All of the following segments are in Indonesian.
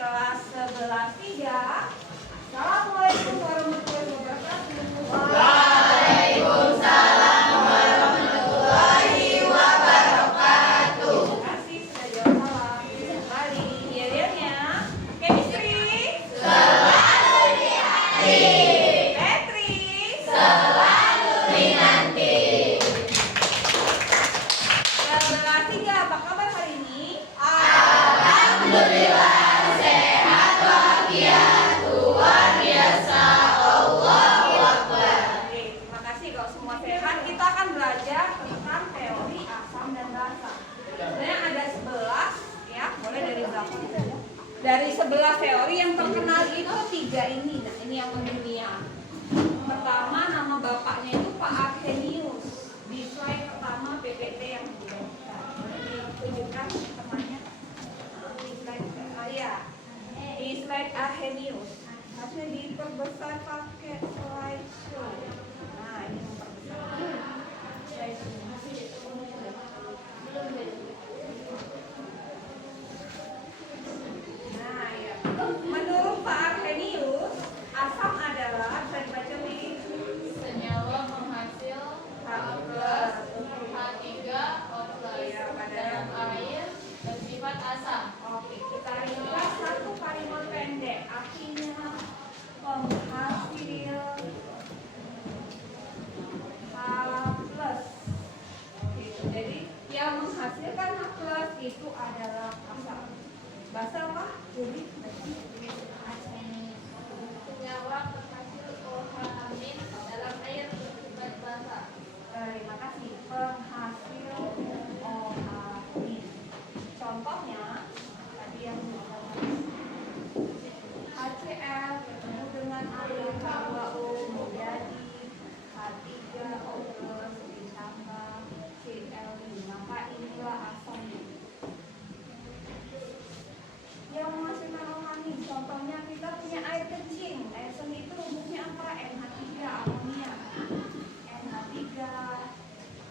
kelas 11 3. Assalamualaikum warahmatullahi wabarakatuh. Waalaikumsalam warahmatullahi wabarakatuh. Terima kasih sudah jawab salam. Kembali hilirnya chemistry Selalu di hati, Patrick selalu dinanti. 11 3. Apa kabar hari ini? Alhamdulillah sehat walafiat, luar biasa, Allahu Akbar. Oke, terima kasih kalau semua sehat. Kita akan belajar tentang teori asam dan basa. Sebenarnya ada 11 ya, boleh dari belakang saja. Dari 11 teori yang terkenal itu 3 ini. Nah, ini yang mendunia. Pertama nama bapaknya itu Pak Arrhenius. Di slide pertama PPT yang sudah ditunjukkan temannya. Di slide ya. Di slide Arrhenius. Harusnya diperbesar pakai slideshow. Nah, ini memperbesar. Nah, ya. Menurut Pak Arrhenius, asam adalah bisa dibaca nih Senyawa penghasil H+. H3O+ dalam air bersifat asam. Oke, kita ringkas satu kalimat pendek. Artinya penghasil H+. Gitu. Jadi yang menghasilkan H+ itu adalah asam. Basa apa? Jadi Senyawa penghasil OH- dalam air bersifat basa. terima kasih. Penghasil OH. Contohnya tadi yang HCl ketemu dengan air H2O menjadi H3O+ ditambah Cl. Maka inilah asamnya. Yang menghasilkan OH. Contohnya kita punya air kencing. Air seni itu rumusnya apa? NH3 amonia. NH3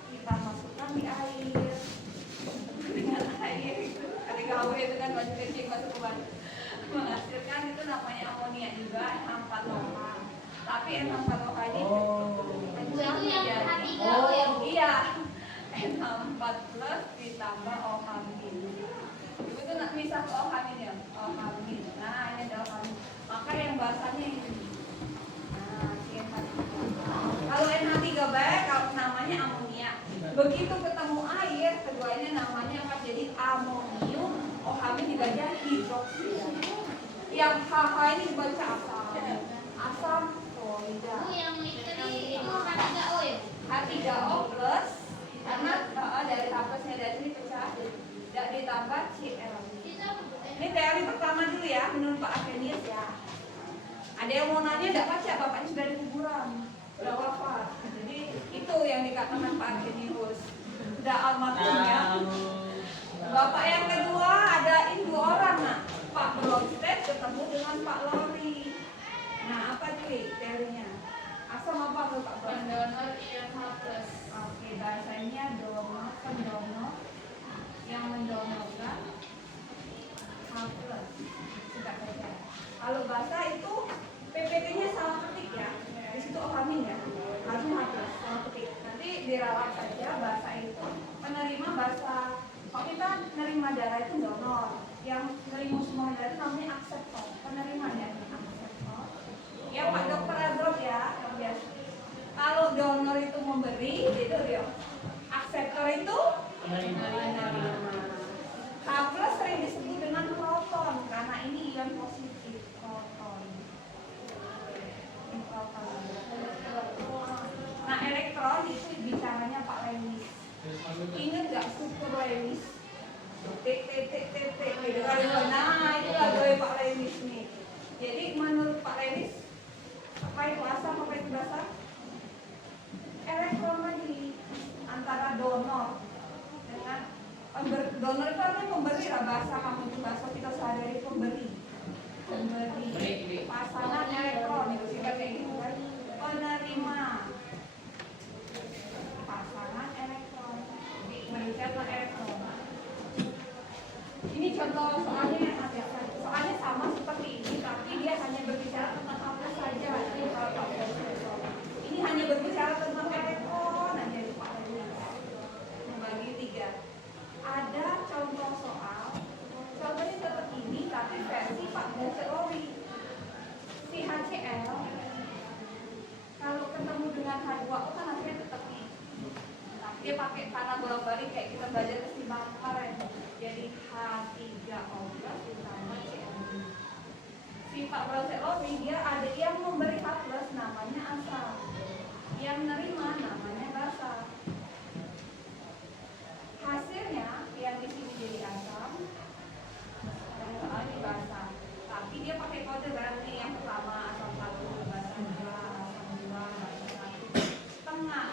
kita masukkan di air. Dengan air itu kali gawe itu kan baju kencing masuk ke badan menghasilkan itu namanya amonia juga NH4OH. Tapi NH4OH ini pecah Itu yang menjadi H3O ya, Bu? iya NH4+ ditambah OH-. Ibu tuh nak misah ke OH ya, OH-. Nah ini ada OH. Maka yang basanya ini. Nah si NH3. Kalau NH3 baik, kalau namanya amonia. Begitu ketemu air, keduanya namanya apa? Jadi amonium, OH dibaca hidroksida. Yang HH ini dibaca asam. Asam klorida. Bu, yang tadi itu H3O ya? H3O+, karena dari H+-nya dari sini pecah, tidak ditambah Cl. Ini teori pertama dulu ya, menurut Pak Arrhenius ya. Ada yang mau nanya, tidak baca, bapaknya sudah di kuburan, sudah wafat. Jadi itu yang dikatakan Pak Arrhenius, sudah almarhum ya. Bapak yang kedua ada ini 2 orang, nah Pak Bronsted ketemu dengan Pak Lori. Nah apa tuh teorinya? Asam apa menurut Pak Bronsted? Pendonor ion H+. Oke, bahasanya donor, pendonor yang mendonorkan H+. Sudah baca. Kalau bahasa itu PPT-nya salah ketik ya. Di situ OH- ya. Harusnya H+, salah ketik. Nanti diralat saja bahasa itu. Penerima bahasa. Kalau kita nerima darah itu donor. Yang nerima semua darah itu namanya akseptor. Penerima ya, akseptor. Ya Pak Dokter Azrod ya, yang biasa. Kalau donor itu memberi, itu dia. Akseptor itu menerima. H+ sering disebut dengan proton karena ini ion positif proton. Ini proton. Nah elektron itu bicaranya Pak Lewis. Ingat nggak struktur Lewis? Titik. Nah itu lagu Pak Lewis nih. Jadi menurut Pak Lewis apa itu asam, apa itu basa? Elektron lagi antara donor dengan donor itu artinya pemberi lah, bahasa kamu itu bahasa kita sehari-hari pemberi pasangan elektron itu sih kayak gitu kan. Penerima pasangan elektron, berikanlah elektron. Ini contoh soalnya yang ada, soalnya sama dengan H2O kan hasilnya tetap nih. Nah, dia pakai panah bolak-balik kayak kita belajar keseimbangan kemarin. Jadi H3O ditambah Cl2. Sifat Bronsted-Lowry dia ada yang memberi H+ namanya asam, yang menerima namanya basa. Hasilnya yang di sini jadi asam, yang ini basa. Tapi dia pakai kode berarti yang pertama asam 1, basa 2, asam 2, basa 1. Tengah.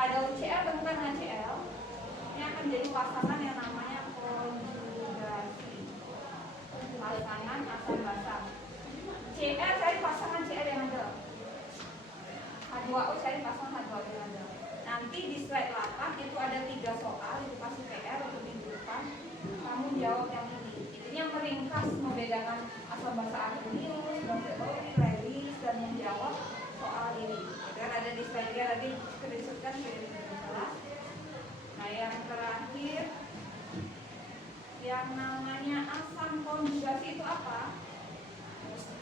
Ada UCl temukan dengan Cl. Ini akan jadi pasangan yang namanya konjugasi. Pasangan asam basa. Cl cari pasangan Cl yang ada. H2O cari pasangan H2O yang ada. Nanti di slide 8 itu ada 3 soal, itu pasti PR untuk minggu depan. Kamu jawab yang ini. Ini yang meringkas membedakan asam basa akrius, Bronsted-Lowry, Lewis, dan menjawab soal ini. Dan ada di slide 3 nanti screenshotkan di kelas. Nah yang terakhir, yang namanya asam konjugasi itu apa?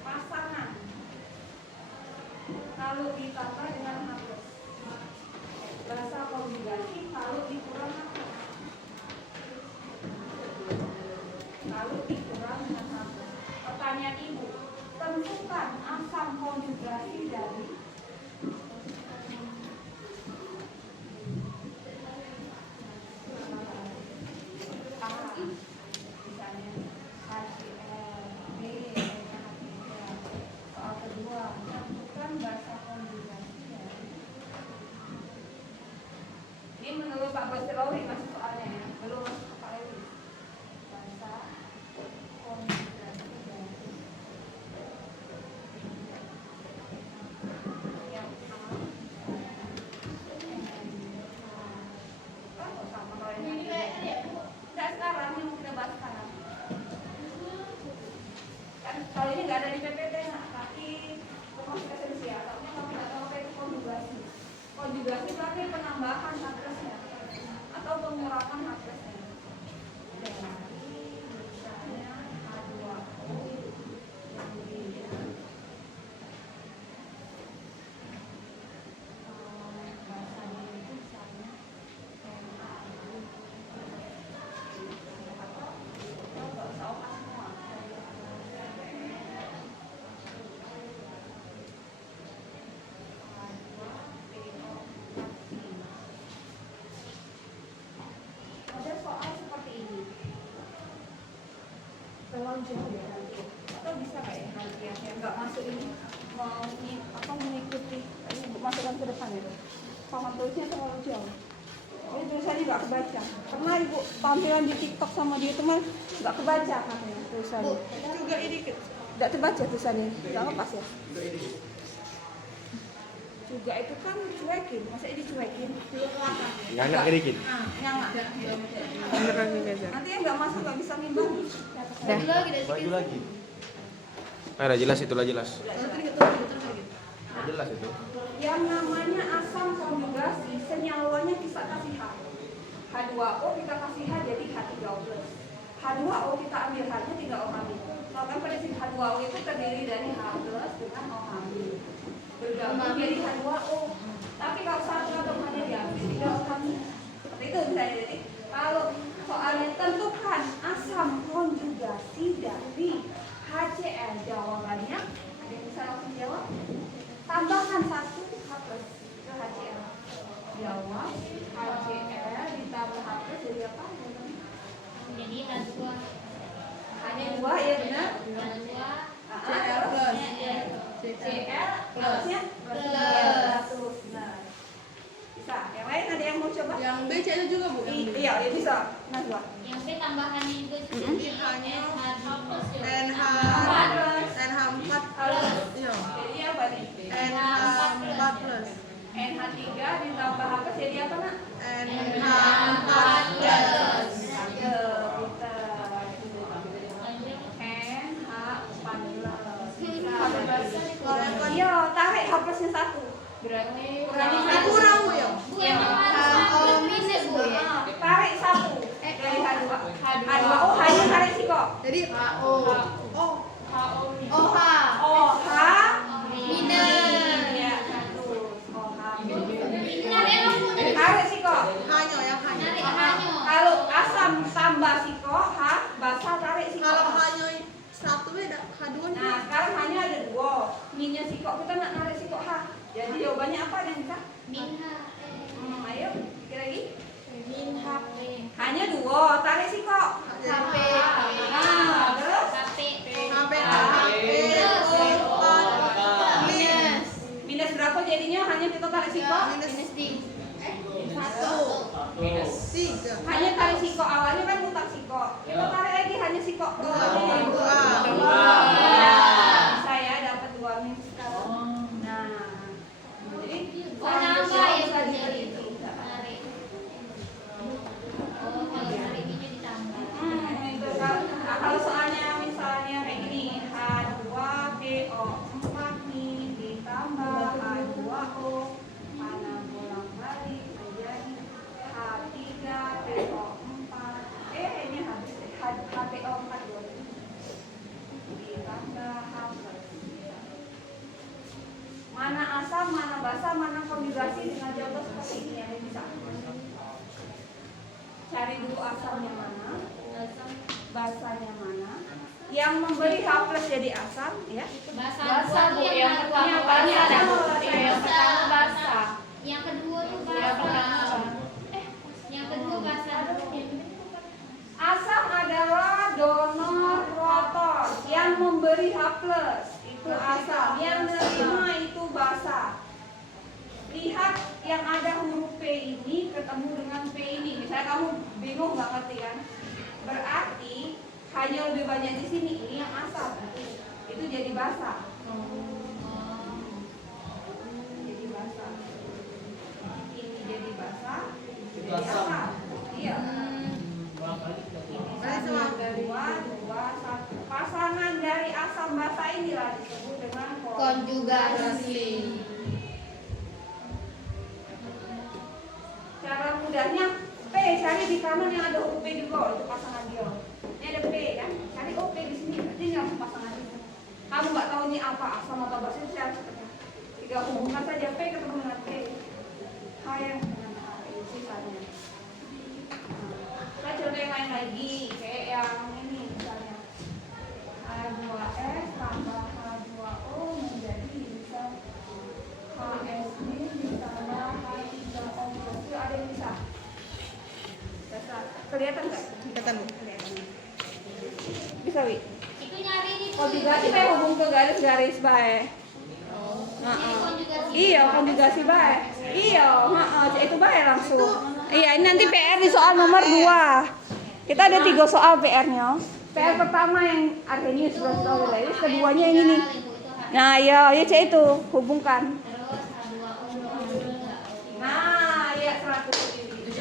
Pasangan. Kalau ditambah dengan H+. Basa konjugasi kalau dikurang H+. Kalau dikurang dengan H+. Pertanyaan ibu, tentukan asam konjugasi dari A. Misalnya HCl, B, soal kedua, tentukan basa konjugasi dari. Ini menurut Pak Bronsted-Lowry masih soalnya ya, belum masuk ke Pak Lewis. Basa konjugasi dari yang A, sama kalau yang Ini kayak ya, Bu. Enggak sekarang, yang kita bahas sekarang. Kan kalau ini nggak ada di PPT, nah, tapi masih esensial. Soalnya kamu nggak tahu apa itu konjugasi. Konjugasi berarti penambahan H+-nya atau pengurangan H+-nya. Jadi misalnya H2O yang di bahasanya itu misalnya NaCl. Atau nggak usah OH semua. Ada soal seperti ini. Terlalu jauh ya nanti. Atau bisa nggak ya nanti yang nggak masuk ini mau mengikuti ini masukkan ke depan itu. Paman tulisnya terlalu jauh. Ini tulisannya nggak kebaca. Pernah ibu tampilan di TikTok sama di YouTube nggak kebaca katanya tulisannya. Juga ini Nggak terbaca tulisannya. Nggak lepas ya. Juga itu kan cuekin, masa ini cuekin? Nggak dikit. Nggak. beneran nih Gaza. Nanti yang nggak masuk nggak bisa nimbang. Lagi lagi dari Maju lagi. Udah jelas, itulah jelas. Udah jelas itu. Yang namanya asam konjugasi senyawanya kita kasih H. H2O kita kasih H jadi H3O+. H2O kita ambil H-nya tinggal OH. Kalau kan pada sini H2O itu terdiri dari H+ dengan OH. Bergabung jadi H2O. Tapi kalau satu atau H-nya diambil tinggal OH. Seperti itu misalnya. Jadi kalau soalnya tentukan asam konjugasi dari HCl, jawabannya ada yang bisa langsung jawab? Tambahkan 1 H+ ke HCl. Jawab HCl ditambah H+ jadi apa? Jadi H2. Hanya 2 ya benar? H2. Cl plus. Cl plusnya plus. Nah. Bisa. Yang lain ada yang mau coba? Yang B C itu juga Bu. Yang B. Iya, ya bisa. Nah, 2. Yang B tambahannya itu Jadi hanya NH NH4 iya. Jadi apa nih? NH4 plus NH3 ditambah H+ jadi apa nak? NH4 plus Ya, kita. Iya, tarik H+-nya 1. berarti kurang Bu ya. Bu yang minus Bu ya. Tarik 1 dari H2. H2O hanya tarik sih kok. Jadi HO. oh HO OH OH minus. ya 1. H2 Nah, sekarang hanya ada dua. Minnya sikok, kita nak narik sikok H. Jadi jawabannya apa yang bisa? Minha. Ayo, pikir lagi. Min HP. Hanya dua, tarik sikok. HP. Nah, terus HP. HP minus minus berapa jadinya? Hanya kita tarik sikok. minus 1. 3 Hanya tarik sikok, awalnya kan mutar sikok. Kita tarik lagi hanya sikok. Dua. Bisa ya, dapat 2 min sekarang. Nah, jadi Oh, nambah ya bisa jadi. diteliti. Tarik. Oh, kalau tarik ini ditambah. Itu kalau soalnya misalnya kayak gini, H2PO4 nih ditambah H2O mana bolak balik menjadi H3PO4. Ini habis HPO4 dulu. Ditambah H+. Mana asam, mana basa, mana konjugasi dengan contoh seperti ini yang bisa. Cari dulu asamnya mana, basanya mana. Yang memberi H+ jadi asam, ya. Basa Bu, yang pertama Yang basa. pertama Iya, yang pertama basa. Yang kedua tuh Yang pertama basa. apa? Yang kedua basa. Asam adalah donor proton yang memberi H+. Itu asam. Yang menerima itu basa. Lihat yang ada huruf P ini ketemu dengan P ini. Misalnya kamu bingung nggak ngerti kan? Berarti hanya lebih banyak di sini. Ini yang asam. Itu jadi basa. Jadi basa. Ini jadi basa. Jadi asam. Iya. Dua, satu. Pasangan dari asam basa inilah disebut dengan Konjugasi. Cara mudahnya P cari di kanan yang ada huruf P juga, itu pasangan dia. Ini ada P kan? Cari P di sini, berarti ini langsung pasangan itu. Kamu nggak tahu ini apa asam atau basa itu cara cepatnya. Tiga hubungkan saja P ketemu dengan P. H yang dengan H ini sisanya. Kita contoh yang lain lagi, kayak yang ini misalnya H2S tambah H2O menjadi bisa HSB ditambah H3O. Itu ada yang bisa? Bisa. Kelihatan nggak? Kelihatan, Bu. Kelihatan. Bisa, Wi? Itu nyari ini. Konjugasi saya hubung ke garis-garis bae. Ini konjugasi. Iya, konjugasi bae. Iya, itu bae langsung. Iya, ini nanti PR di soal nomor 2. Kita ada 3 soal PR-nya. PR pertama yang Arrhenius versus Lewis, keduanya yang ini. Nah, iya, cek itu, hubungkan. Terus H2O. Nah, iya 100 ini.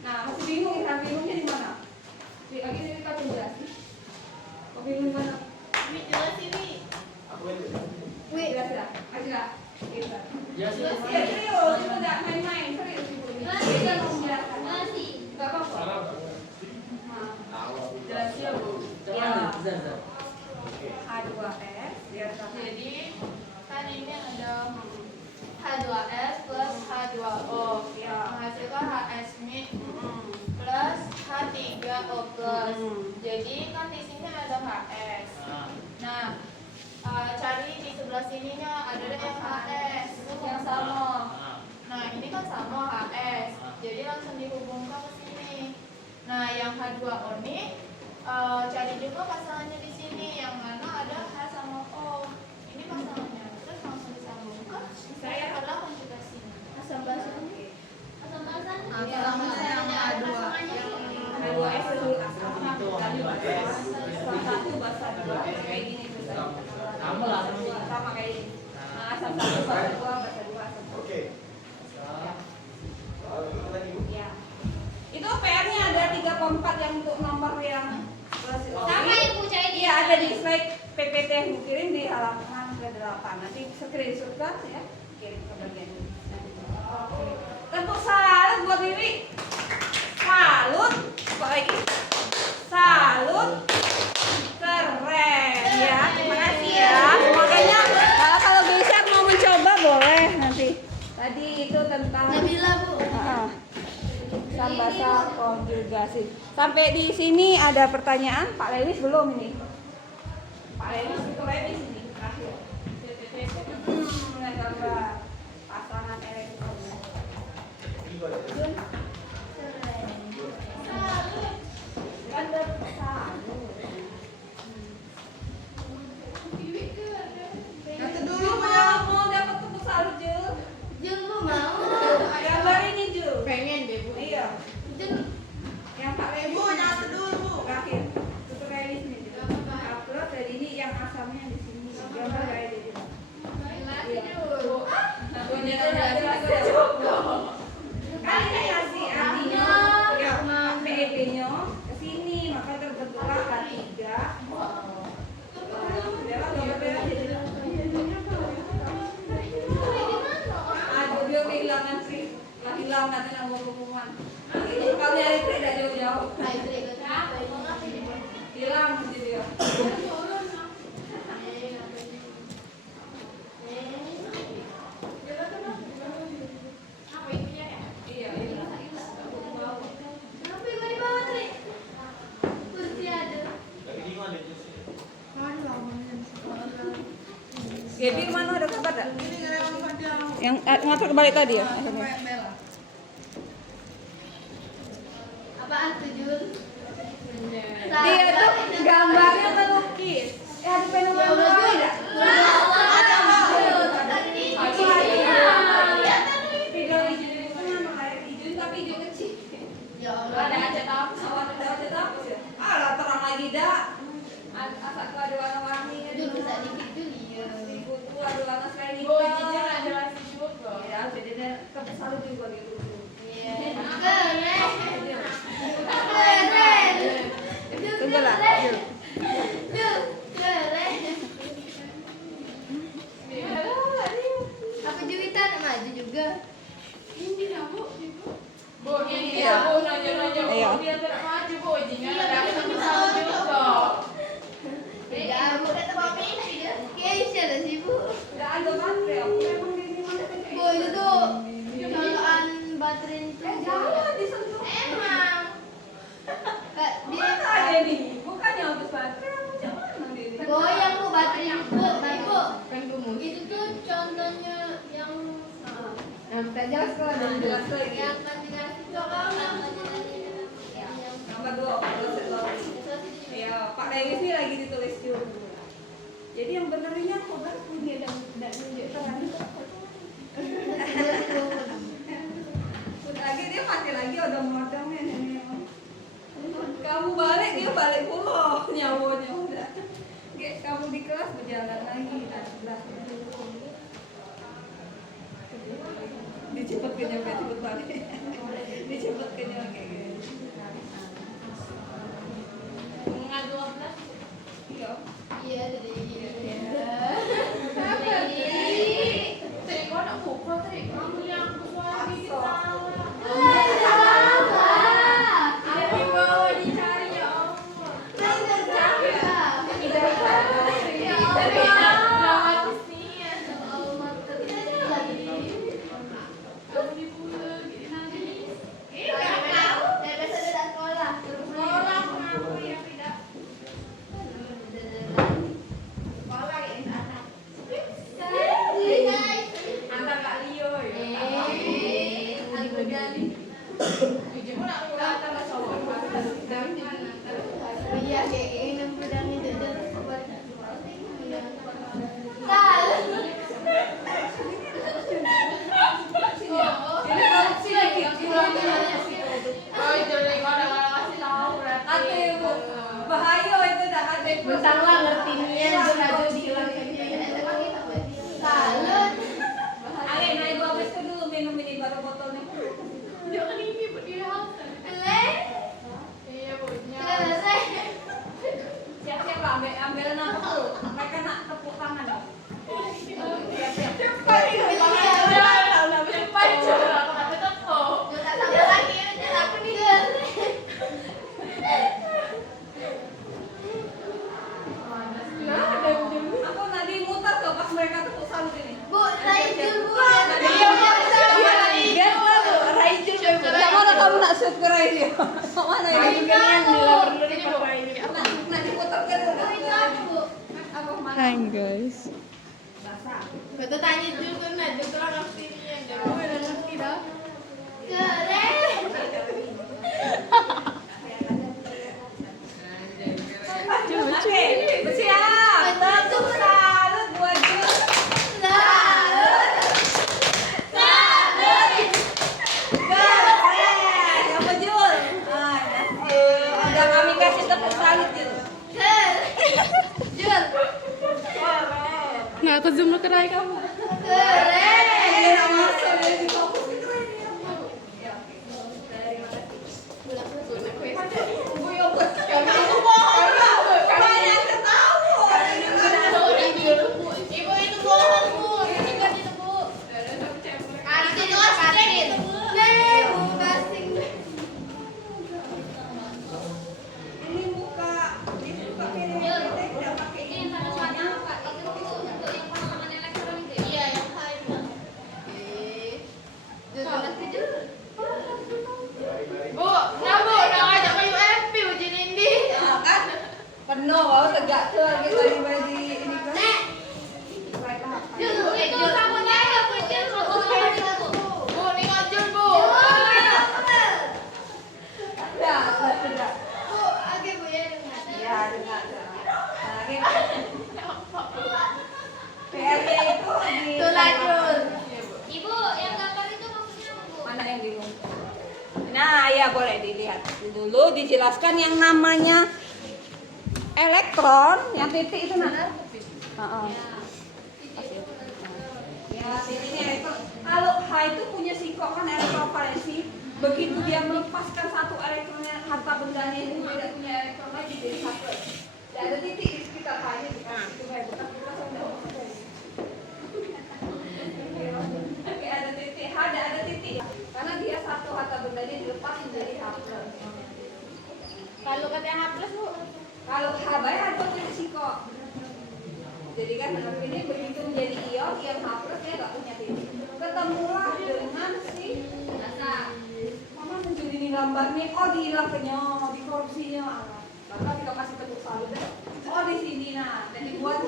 Nah, masih bingung ya, bingungnya di mana? Lagi ini kita konjugasi. Kok bingung di mana? Wih, jelas ya? Jelas. Ya serius, itu udah main-main, serius ibu ini. Kita mau menjelaskan. Masih. Enggak apa-apa. Jelasnya, Bu. Ya. H2S biar sama. Jadi kan ini ada H2S plus H2O Ya. menghasilkan HS mid plus H3O plus. Jadi kan di sini ada HS. Nah, cari di sebelah sininya ada yang HS yang sama. Nah, ini kan sama HS. Jadi langsung dihubungkan ke sini. Nah, yang H2O ini cari juga pasangannya di sini yang mana ada H sama O. Ini pasangannya. Terus langsung disambungkan. Saya adalah konjugasinya. Asam basa. Asam basa. Asam basa yang H2. H2S dulu asam. Satu basa dua kayak gini misalnya. Sama kayak ini. Nah, asam satu basa dua asam. Oke. Ya. Itu PR-nya ada 3 ke 4 yang untuk nomor yang Sama ya Bu Cai. Iya, ada di slide PPT yang dikirim di halaman ke-8. Nanti screenshot kan ya, kirim ke bagian ini. Oke. Tentu salut buat Wiwi. Salut. Apa lagi? Salut. Keren ya. Terima kasih ya. Makanya kalau bisa mau mencoba boleh nanti. Tadi itu tentang Nabila Bu. Sambasa konjugasi. Sampai di sini ada pertanyaan, Pak Lewis belum ini? Pak Lenis itu Lenis ini terakhir. Gambar pasangan elektronik. Jun. Kan bersama. Kata dulu Mau dapat tepuk salut Jun. Jun lu mau? Gambar ini Jun. Pengen deh Bu. Iya. Jun Yang Pak Lenis. Bu, nyata dulu Bu. Terakhir. Itu Lenis nih Jun. Upload dari ini yang asalnya di sini. Gambar kayak di sini. Kan ini kasih artinya ya PEP-nya ke sini, maka terbentuklah K3. Aduh, dia kehilangan sih. Lah hilang nanti nang hubungan. Itu kali hari itu tidak jauh-jauh. Hilang jadi dia. Iya, iya. Gaby mana ada kabar tak? Ini karyawan Fadil. Yang ngatur kebalik tadi ya? Sampai Bella. apaan tuh Jun? Dia tuh gambarnya melukis. Ada fenomena tidak? Video hijau itu kan air hijau tapi hijau kecil. Ya Ada aja tahu, ada aja tahu ya. Lah terang lagi dah. Asal tuh ada warna-warni. Jun bisa dikit dulu ya. Ibu tuh ada warna selain Bu, hitam. izinnya nggak jelasin juga. Ya, jadi dia kebesaran juga gitu. Tunggu lah. Apa juwitan maju juga? Bu, ini Iya. Bu nanya-nanya. Iya. Bu, biar tidak maju Bu, izinnya nggak ada kesalahan juga. Tidak, Bu kata mami. Keisha ada sih Bu. Enggak ada baterai. Aku memang di mana Bu itu tuh colokan baterai itu. jangan disentuh. Emang. Kak, dia Mana ada nih? Bukannya habis baterai, aku jangan ini. goyang Bu baterai Bu. Nah, Bu. Kan gumus. Itu tuh contohnya yang Nah, kita jelas kalau ada Jelas lagi. yang nanti ngasih coklat. Nomor 2, ya Pak Davis ini lagi ditulis juga. Jadi yang benar ini aku kan punya dan nunjuk terang. Lagi dia mati lagi udah modalnya nih. Kamu balik dia balik pulau nyawanya udah. Kamu di kelas berjalan lagi dan sebelah dicepet kenyang kayak cepet balik. Dicepet kenyang kayak gini. Nggak 12. Iya. Iya, jadi Tadi gua nak pukul tadi. Kamu yang suara bikin salah. Di bawah dicari ya Allah. Bahaya itu dah ada. Bentar lah ngertinya, gue aja bilang Salut. Ale, naik gua habis itu dulu minum ini baru botolnya. jangan ini berdiri iya Bu, Siap-siap lah, ambil nafas dulu. Mereka nak tepuk tangan. Siap-siap. Aku nanti muter tuh pas mereka tepuk salut ini. Bu, naik dulu Bu. Biar lalu, Raijul. Mana kamu nak shoot ke Raijul? Mana ini? Nak diputar ke dulu. Bu. Hai guys. Basah. Betul tanya dulu kan ada orang sini yang jauh ada ngerti dah. Oke, bersiap. Bentuk salut buat Jul. Keren. Apa Jul? Udah kami kasih tepuk salut Jul. Jul. Keren. Nggak ke zoom ke Rai kamu. Ibu itu bohong bu, ini kan itu bu. Kasih tuh kasih. Ini buka video kita tidak pakai ini semuanya. Iya yang lain. Bu, nah bu, udah ngajak main UFP ujian ini. Kan penuh wow tegak tuh kita di baju ini kan. Itu sabunnya ya kucing bu, nih ngajul bu. Ya, tegak. Bu, agak bu ya. Ya, dengar. Nah, ini PR-nya itu di Ibu, yang gambar itu maksudnya apa bu? mana yang bingung? Nah, ya boleh dilihat dulu dijelaskan yang namanya elektron, yang titik itu nah. Ya, titiknya elektron. Kalau H itu punya sikok kan elektrovalensi. Begitu dia melepaskan satu elektronnya, harta bendanya itu tidak punya elektron lagi jadi satu. Tidak ada titik di sekitar H-nya dikasih itu kayak bekas-bekas Oke, ada titik H, ada titik. Karena dia satu harta bendanya dilepas menjadi H+. Kalau kata H plus bu? Kalau H bayar itu jadi sikok. Jadi kan ini begitu menjadi ion, ion H+ dia nggak punya titik. Ketemulah dengan si Mama menjadi ini gambar nih, oh dihilangkannya, di korupsinya. Maka kita kasih tepuk salut deh. Oh di sini nah, dan dibuat.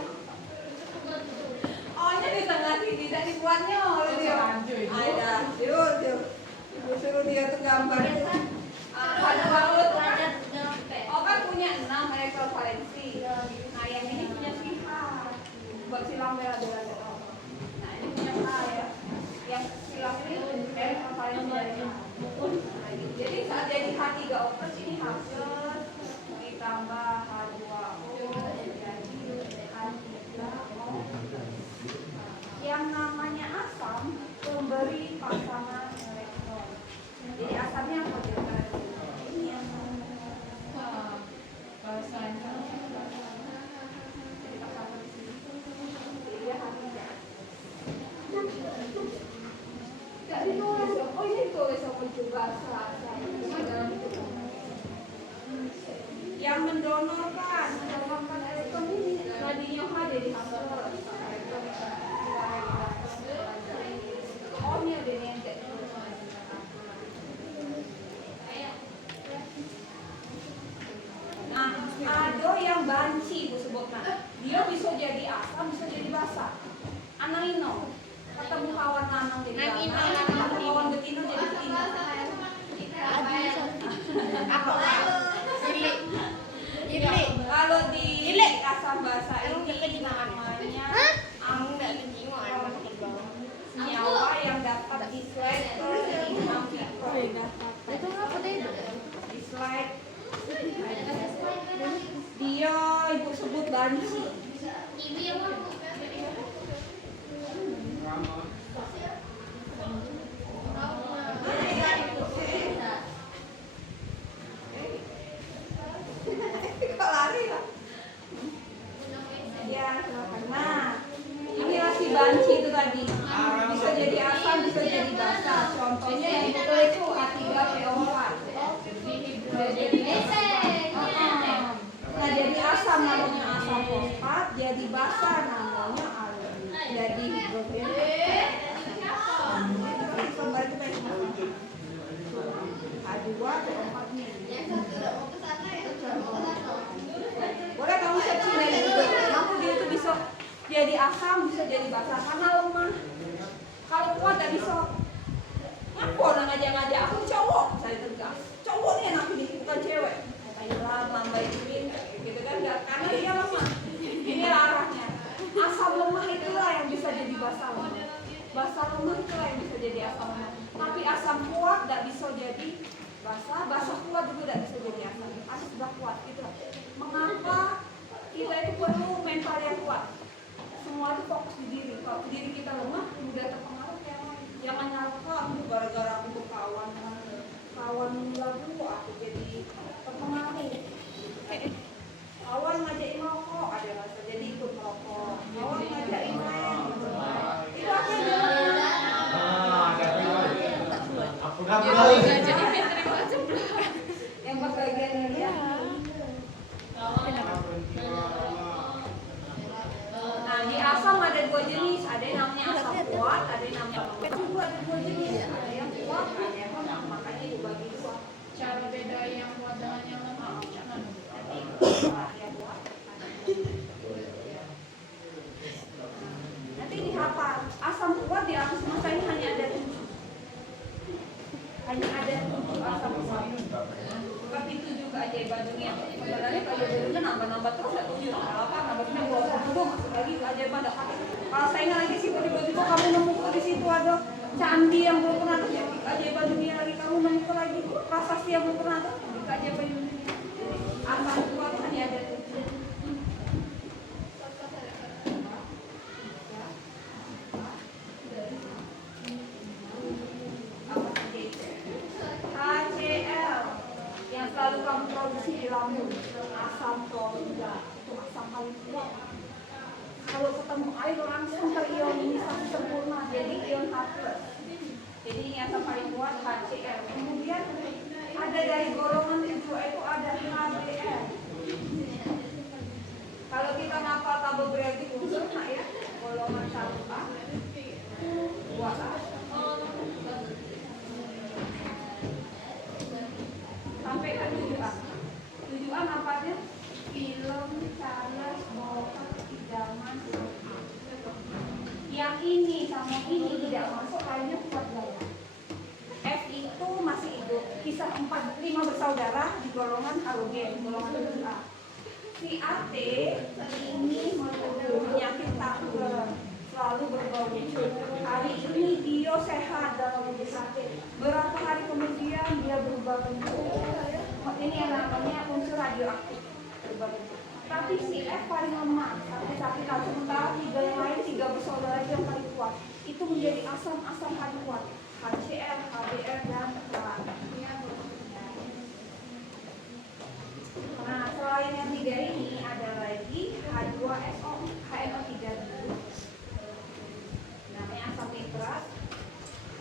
Oh-nya di tengah sini, dan dibuatnya oleh dia. Ada, dia suruh dia tuh gambarnya. Ada balut. Oh kan punya 6 elektrovalensi. Nah yang ini punya pihak. Buat silang bela-bela. Nah ini punya pihak ya. Yang silang ini elektrovalensi. Jadi saat jadi H3O+ ini hasil ditambah H2O jadi H3O. Yang namanya asam memberi pasangan elektron. Jadi asamnya apa kira-kira? Ini yang bahasanya. Jadi pasangan di sini. Jadi dia H3. Tidak ditulis. Oh ini ditulis apa juga yang mendonorkan elektron ini tadinya H jadi H+. Oh ini ada nentek. Nah, ada yang banci itu sebutnya. Dia bisa jadi asam, bisa jadi basa. Anaino. Ketemu kawan nanang jadi nanang, ketemu kawan betina jadi betina. Kalau di asam basa ini namanya senyawa yang dapat dislide ke 6 mikron. Itu apa deh? Dislide. Dia ibu sebut banci. Ibu yang mau. Kok lari ya? Ya, karena inilah si banci itu tadi. Bisa jadi asam, bisa jadi basa. Contohnya yang betul itu H3PO4. Nah, jadi asam namanya asam fosfat, jadi basa namanya aldehyde. Jadi hidrogen. H2PO4 nih. Boleh kamu cek sini juga. Mampu dia itu bisa asam bisa jadi basah karena lemah. Kalau kuat gak bisa. Ngaku orang ngajak-ngajak aku cowok, saya tegas. Cowok nih enak ini bukan cewek. Ayolah lambai ini, gitu kan? Karena dia lemah. Ini arahnya. Asam lemah itulah yang bisa jadi basah lemah. Basah lemah itulah yang bisa jadi asam lemah. Tapi asam kuat gak bisa jadi basah. Basah kuat juga gak bisa jadi asam. Asam sudah kuat gitu. Mengapa kita itu perlu mental yang kuat? Semua itu fokus di diri. Kalau diri kita lemah, mudah terpengaruh yang lain. Jangan nyalakan gara-gara aku berkawan lagu aku jadi terpengaruh. Awal ngajakin rokok, ada rasa jadi ikut rokok. Awal ngajakin main, itu akan Jadi Fitri macam belah. yang bagian ini ya. Nah, di asam ada dua jenis, ada yang namanya asam kuat, ada yang namanya lemah. Itu ada dua jenis, ada yang kuat, ada yang lemah. Makanya dibagi dua. Cara beda yang kuat dengan yang lemah. Jangan. Nanti dihafal. Asam kuat di atas masa ini hanya ada 7. Hanya ada 7 asam kuat. Tapi itu juga keajaiban dunia. Sebenarnya keajaiban dunia nambah-nambah terus, ya 7, nambah 8, nambah 9, 20, masuk lagi keajaiban. Kalau saya ingat lagi sih, tiba-tiba kamu nemu di situ ada candi yang belum pernah terjadi. Keajaiban dunia lagi kamu nemu lagi prasasti yang belum pernah terjadi. Keajaiban dunia. Asam kuat hanya ada 7. HCl yang selalu kamu produksi di lambung, asam klorida itu asam paling kuat. Kalau ketemu air langsung terionisasi sempurna jadi ion H+. Jadi ini asam paling kuat HCl. Kemudian ada dari golongan kedua itu ada HBr. Kalau kita ngapal tabel berarti unsur, nah ya, golongan 1A, 2A, sampai ke 7A. 7A napanya film, Charles, Bokat, idaman. Yang ini sama ini tidak masuk, lainnya kuat gaya. F itu masih hidup. Kisah 5 bersaudara di golongan halogen, golongan 7A. Si AT ini menuduh penyakit takut, selalu berbau. Hari ini dia sehat dalam wujud sakit. Berapa hari kemudian dia berubah bentuk. Ini yang namanya unsur radioaktif berubah bentuk. Tapi si F paling lemah, sakit langsung. Sementara 3 yang lain, 3 bersaudara yang paling kuat. Itu menjadi asam-asam paling kuat. HCl, HBr, dan H. Nah, selain yang 3 ini ada lagi H2SO, HNO3 dulu. Namanya asam nitrat.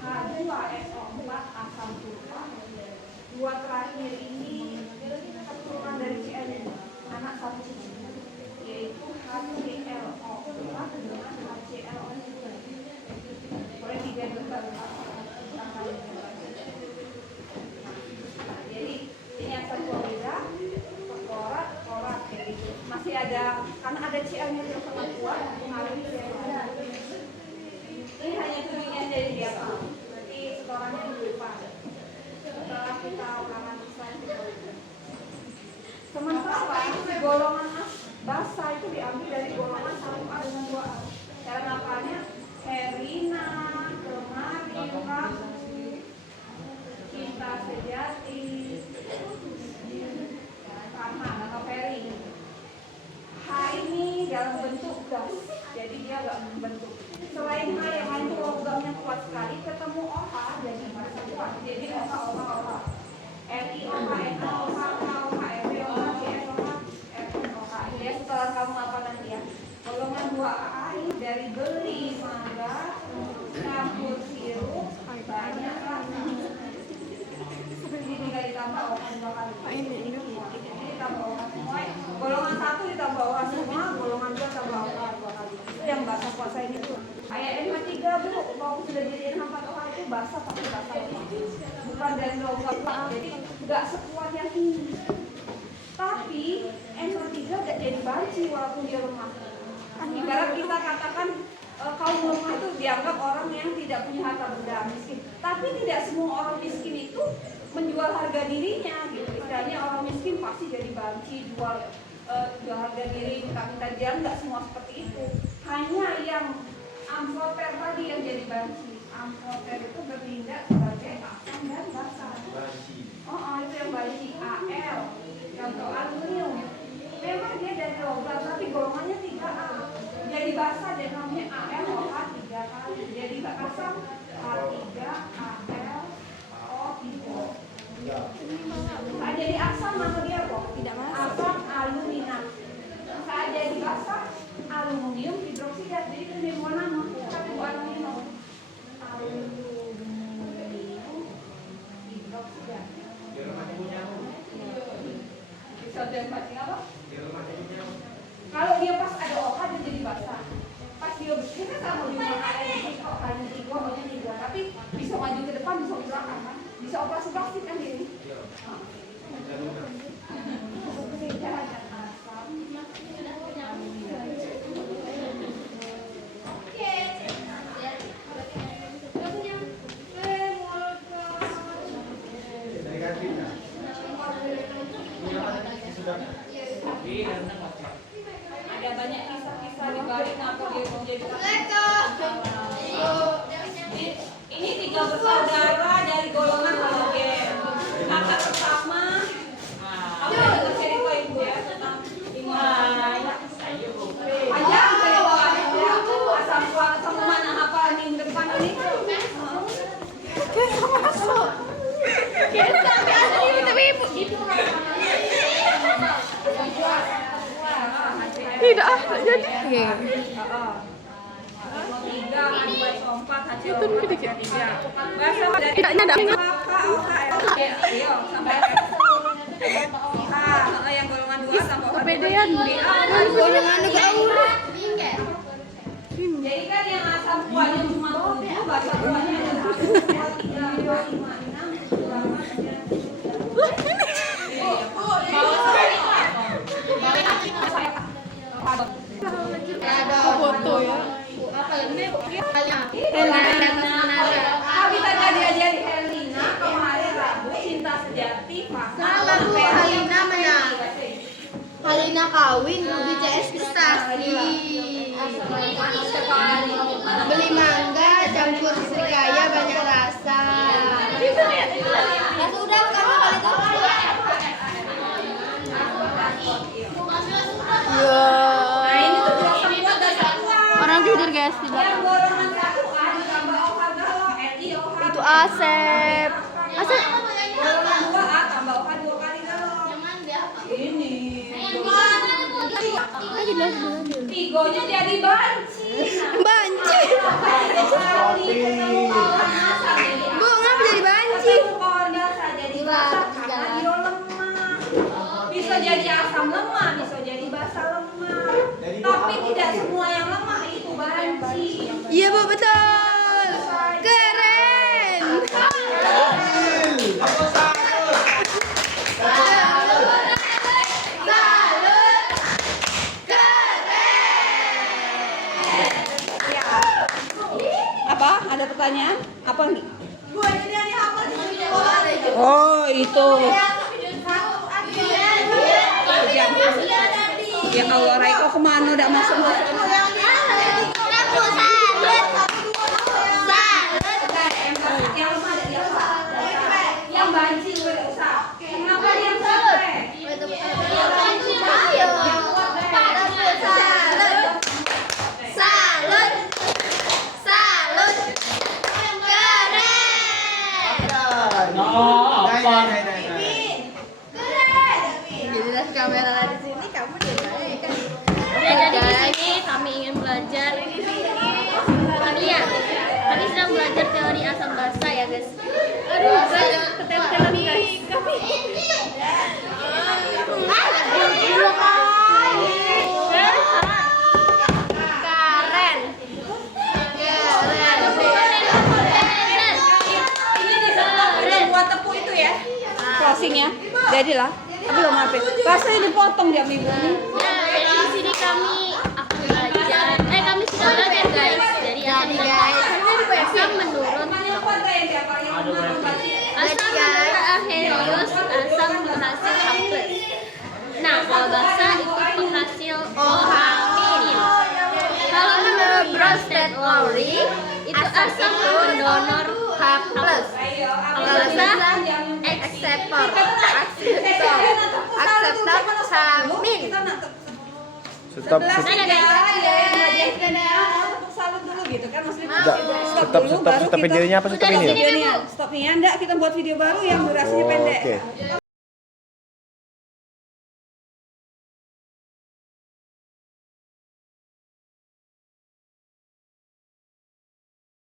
H2SO4 asam sulfat. 2 terakhir ini keturunan dari Cl, anak satu yaitu HClO4 dengan HClO3. Boleh 3 juga. Jadi ini asam klorida, korat kayak gitu. Masih ada, karena ada Cl-nya yang sangat kuat mengaruhi Cl. Ini hanya tudingnya jadi dia Pak. Berarti setorannya di depan. Setelah kita ulangan desain. Sementara golongan basah itu diambil dari golongan 1A dengan 2A. Cara ngapalnya Herina, Kemarin, Cinta Sejati, Karma atau Ferry. H ini dalam bentuk gas, jadi dia nggak membentuk. Selain H yang lain itu logamnya kuat sekali, ketemu OH jadi masa kuat. Jadi OH. RI, OH, NA, OH, KOH, RB, OH, CS, OH, FN, OH. Ya setelah kamu apa nanti ya. Golongan 2A dari beli, mangga, campur sirup, banyak rasa. Ini tinggal ditambah OH 2 kali. Ini ditambah OH semua. Golongan 1 ditambah OH semua, golongan 2 tambah OH 2 kali. Itu yang basah puasa ini tuh. Kayak NH3 Bu, mau sudah jadi NH4 OH itu basah tapi basah. Bukan dari logam, jadi nggak sekuat yang ini. Tapi NH3 nggak jadi banci walaupun dia lemah. Ibarat kita katakan kaum lemah itu dianggap orang yang tidak punya harta benda, miskin. Tapi tidak semua orang miskin itu menjual harga dirinya gitu. Istilahnya orang miskin pasti jadi banci, jual harga diri, minta dia, nggak semua seperti itu. Hanya yang amfoter tadi yang jadi banci. Amfoter itu bertindak sebagai asam dan basa. Itu yang banci. AL, contoh aluminium. Memang dia dari logam, tapi golongannya 3A. Jadi basa dia namanya ALOH 3 kali. Jadi asam H3, AL, O3. Saat jadi asam nama dia kok? Tidak masuk. Asam aluminat. Saat jadi basa aluminium hidroksida. Jadi itu dia dua nama. Tapi bukan aluminium. Aluminium hidroksida. Bisa dia baca apa? Kalau dia pas ada OH dia jadi basa. Pas dia bersih kan sama juga kayak OH-nya 3, O-nya 3. Tapi bisa maju ke depan, bisa ke belakang kan? Bisa operasi plastik kan ini? Ada banyak kisah-kisah di balik kenapa dia menjadi ini 3 bersaudara dari golongan halogen. Kakak pertama, kamu ada dengar cerita ibu ya tentang panjang ceritanya asam mana apa minggu depan ini? Masuk. Tidak jadi. Itu dikit. Tidak nyadar. Yang golongan 2 sampai Kepedean. Golongan aura. jadi kan yang asam kuatnya cuma 7, basa kuatnya ada 1, 2, 3, 4, 5, 6, 7, 8, 9. Foto ya. Kita diajari Helena kemarin Rabu cinta sejati Salah Bu, Halina menang. Halina kawin, Ruby CS prestasi. Beli mangga, campur serikaya banyak rasa. Ya sudah, kamu kali tahu. Nah ini tuh asam kuat dan asam kuat. Orang tidur guys di Yang belakang. golongan 1A ditambah OH galau, RiOH. Itu Asep. Asep. Golongan 2A tambah OH 2 kali galau. Ini. Lagi jelas. Tigonya jadi banci. Banci. Bu, ngapa jadi banci? Jadi basa karena dia lemah. Bisa jadi asam lemah, bisa jadi basa lemah. Tapi tidak semua yang lemah itu banci. Iya Bu, betul. Keren. Apa? Ada pertanyaan? Apa nih? Oh, itu. Ya Allah, Raiko kemana? Udah masuk-masuk. Yang lemah ada dia. Yang banci udah usah. Kenapa yang sampai? Jelas kamera di sini kamu di kan. Oke, jadi di sini kami ingin belajar kimia. Kami sedang belajar teori asam basa ya guys. Aduh, ketel-ketelan guys. Karen. Ini di sana buat tepung itu ya. Closingnya. Jadilah. Tapi belum apa. Rasanya dipotong dia minggu ini. Nah, jadi di sini kami akan belajar asam basa itu penghasil OH-. Kalau menurut Bronsted Lowry itu asam pendonor H+. Kalau basa akseptor H-. Stop. Salut dulu gitu kan Mas Lima. Stop. Stopin dirinya apa stop ini ya? Udah, Stopnya enggak, kita buat video baru yang durasinya pendek. Oke.